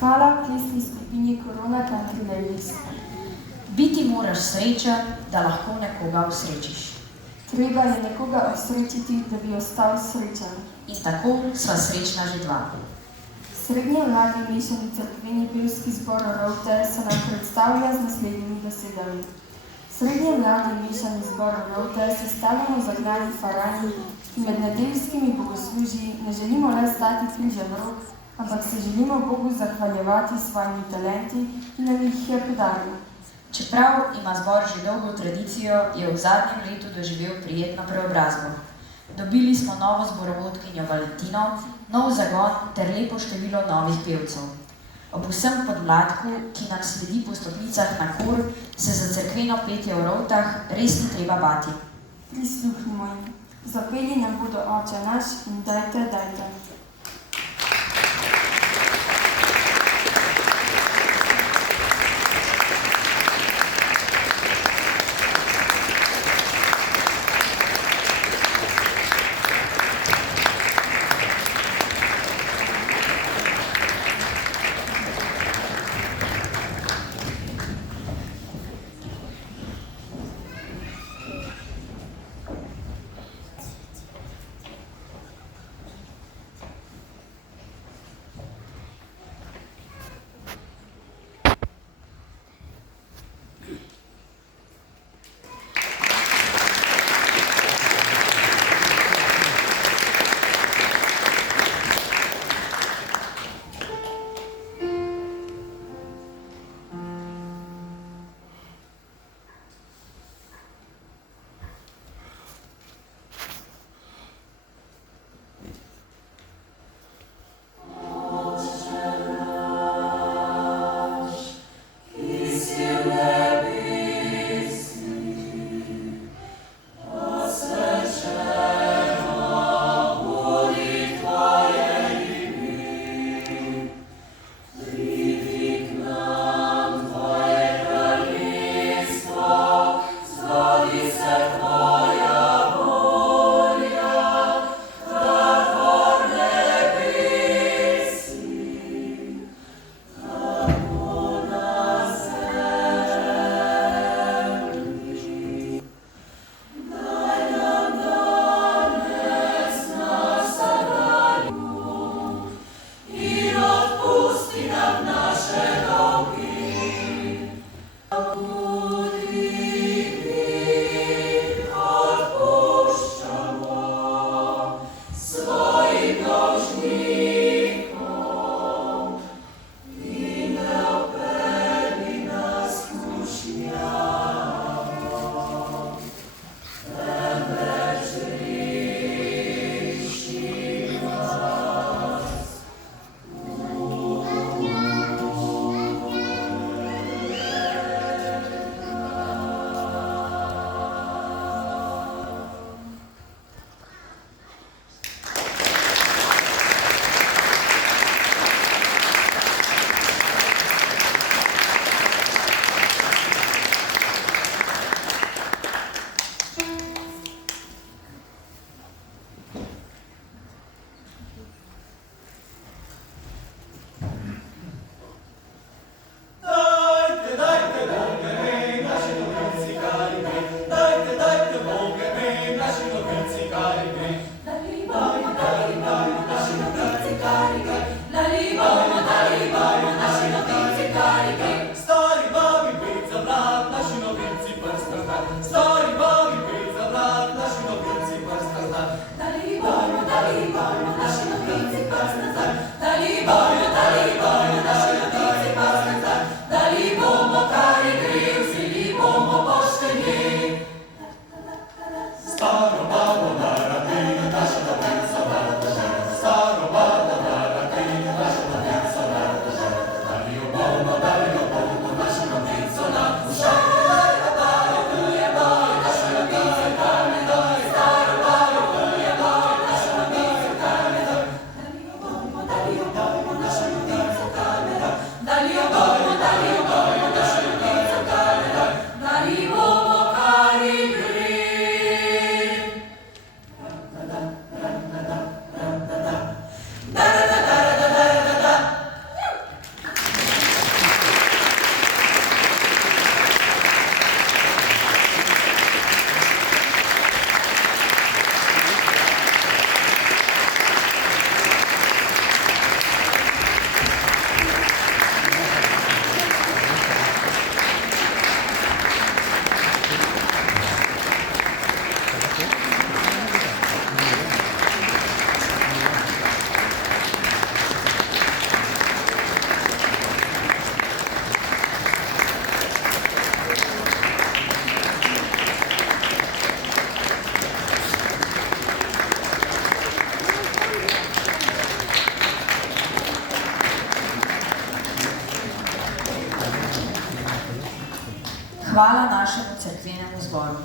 Hvala plesni skupini Corona Country Ladies. Biti moraš srečen, da lahko nekoga osrečiš. Treba je nekoga osrečiti, da bi ostal srečen. In tako sva srečna že dva. Srednje mladi mešani cerkveni pevski zbor Rovte se nam predstavlja z naslednjimi besedami. Srednje mladi mešani zbor Rovte se stavimo zagnani farani, ki med nedeljskimi bogoslužji ne želimo le stati križem rok, ampak se želimo Bogu zahvaljevati s svojimi talenti, ki nam jih je podaril. Čeprav ima zbor že dolgo tradicijo, je v zadnjem letu doživel prijetno preobrazbo. Dobili smo novo zborovodkinjo Valentino, nov zagon ter lepo število novih pevcev. Ob vsem podmladku, ki nam sledi po stopnicah na kor, se za cerkveno petje v Rovtah res ni treba bati. Prisluhnimo jim. Zapeli nam bodo Oče naš in Dajte, dajte. hvala našemu cerkvenemu zboru.